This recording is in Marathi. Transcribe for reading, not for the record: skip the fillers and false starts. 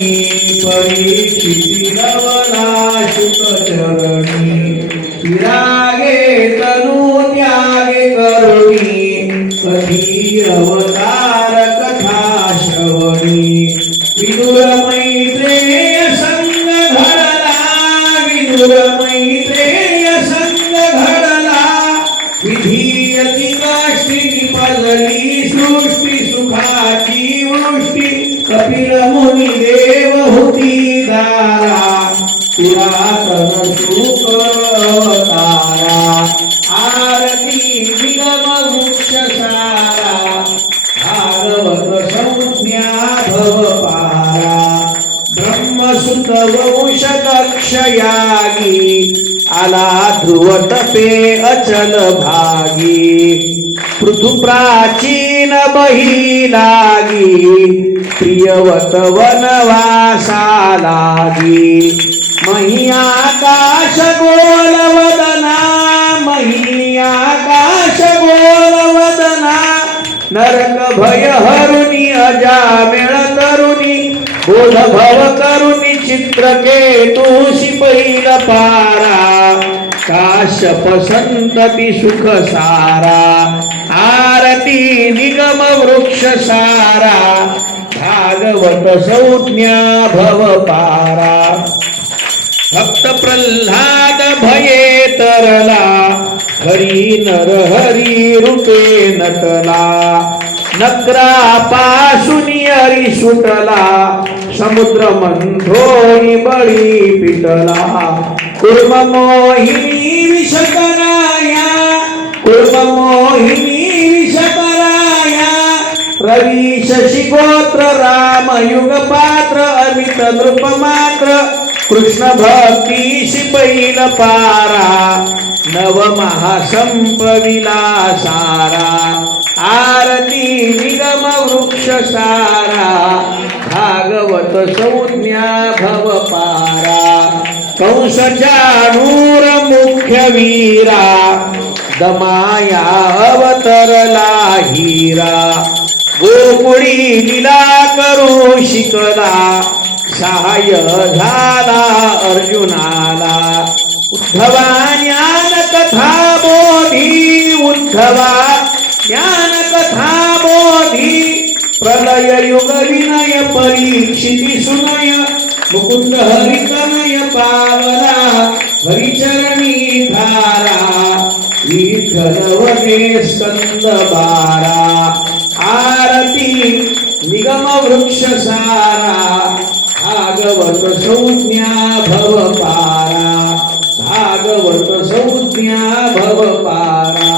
परीक्षिती रवना शुकचरणी विरागे तनु त्यागे करुणी कधी अवतार कथा श्रवणी विदुर मैत्रेय संग घडला विदुर मैत्रेय संग घडला विधीयती काष्टी निपजली सृष्टी सुखाची वृष्टी कपिल मुनी देव होती दारा पुरातन सुख अवतारा आरती निगम वृक्ष सारा भागवत संज्ञा भव पारा ब्रह्मसुत वंश दक्षयागी आला ध्रुव तपे अचल भागी पृथु प्राचीन बही लागी प्रियवत वनवासा लागी मही आकाश गोलवदना मही आकाश गोलवदना नरक भय हरुणी अजामेळ तरुणी बोध भव करुणी चित्रकेतुषी पैल पारा काश्यप संतती सुख सारा आरती निगम वृक्ष सारा भागवत संज्ञा भव पारा भक्त प्रल्हाद भये तरला हरी नर हरी रूपे नटला नकरा पासुनी हरी सुटला समुद्र मंथोरी बळी पिटला कुर्म मोहिनी विषकराया कुर्म मोहिनी विषकराया रवी शशी गोत्र राम युग पात्र अमित नृप मात्र कृष्ण भक्ती शिपैल पारा नव महासंपविला सारा आरती निगम वृक्ष सारा भागवत संज्ञा भव पारा कंस जानूर मुख्य वीरा दमाया अवतरला हीरा गोकुळी लीला करू शिकला सहाय झाला अर्जुनाला उद्धवा ज्ञान कथा बोधी उद्धवा ज्ञान कथा बोधी प्रलय युग विनय परीक्षिती सुनय मुकुंद हरितनय पावला हरिचरणी धारा विठ्ठल वदे स्कंद बारा आरती निगम वृक्ष सारा भागवत संज्ञा भव पारा भागवत संज्ञा भव पारा